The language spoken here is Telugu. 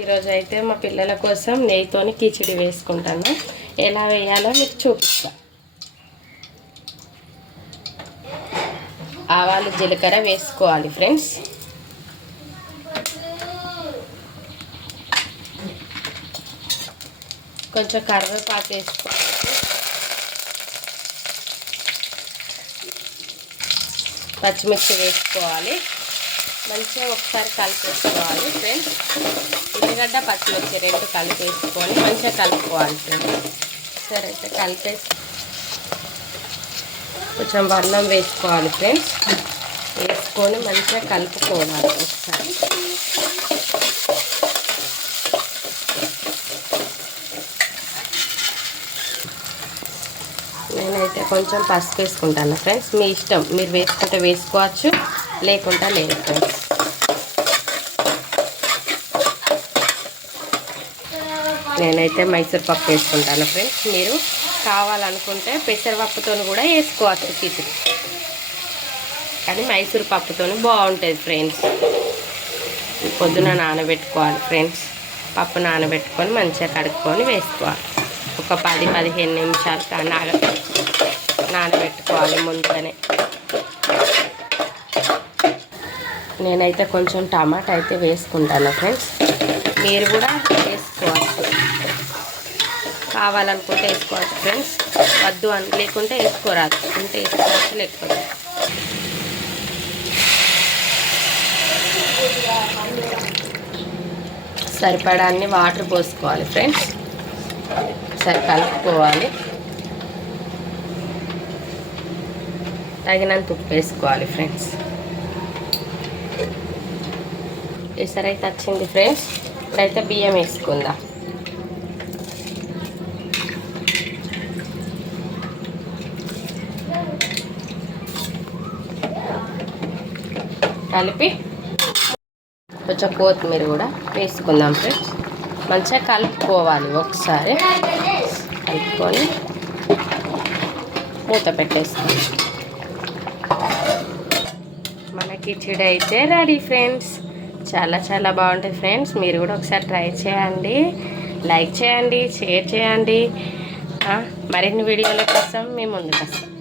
ఈరోజు అయితే మా పిల్లల కోసం నెయ్యితోని కిచిడి వేసుకుంటాను. ఎలా వేయాలో మీకు చూపిస్తా. ఆవాలు జీలకర్ర వేసుకోవాలి ఫ్రెండ్స్. కొంచెం కరివేపాకు వేసుకోవాలి. పచ్చిమిర్చి వేసుకోవాలి. మంచిగా ఒకసారి కలిపేసుకోవాలి ఫ్రెండ్స్. ఉల్లిగడ్డ పచ్చిమిర్చి రెండు కలిపేసుకొని మంచిగా కలుపుకోవాలి ఫ్రెండ్స్. సరే అయితే కలిపేసి కొంచెం అల్లం వేసుకోవాలి ఫ్రెండ్స్. వేసుకొని మంచిగా కలుపుకోవాలి ఒకసారి. నేనైతే కొంచెం పసుపు వేసుకుంటాను ఫ్రెండ్స్. మీ ఇష్టం, మీరు వేసుకుంటే వేసుకోవచ్చు, లేకుండా లేదు ఫ్రెండ్స్. నేనైతే మైసూర్ పప్పు వేసుకుంటాను ఫ్రెండ్స్. మీరు కావాలనుకుంటే పెసరపప్పుతో కూడా వేసుకోవచ్చు కిచిడి, కానీ మైసూర్ పప్పుతో బాగుంటుంది ఫ్రెండ్స్. పొద్దున నానబెట్టుకోవాలి ఫ్రెండ్స్. పప్పు నానబెట్టుకొని మంచిగా కడుక్కొని వేసుకోవాలి. ఒక 10-15 నిమిషాలు నానబెట్టుకోవాలి ముందుగానే. నేనైతే కొంచెం టమాటా అయితే వేసుకుంటాను ఫ్రెండ్స్. మీరు కూడా వేసుకోవచ్చు, కావాలనుకుంటే వేసుకోవచ్చు ఫ్రెండ్స్. వద్దు అని లేకుంటే వేసుకోరాదు, ఉంటే వేసుకోవచ్చు లేకపోతే. సరిపడా అన్ని వాటర్ పోసుకోవాలి ఫ్రెండ్స్. సరి కలుపుకోవాలి. తగినంత ఉప్పు వేసుకోవాలి ఫ్రెండ్స్. ఎసరైతే వచ్చింది ఫ్రెండ్స్. ఇప్పుడైతే బియ్యం వేసుకుందాం. కలిపి కొంచెం కొత్తిమీర కూడా వేసుకుందాం ఫ్రెండ్స్. మంచిగా కలుపుకోవాలి. ఒకసారి కలుపుకొని మూత పెట్టేసుకోండి. మన కిచిడి అయితే రెడీ ఫ్రెండ్స్. చాలా చాలా బాగుంటుంది ఫ్రెండ్స్. మీరు కూడా ఒకసారి ట్రై చేయండి. లైక్ చేయండి, షేర్ చేయండి. మరిన్ని వీడియోల కోసం మేము ముందుకు వస్తాం.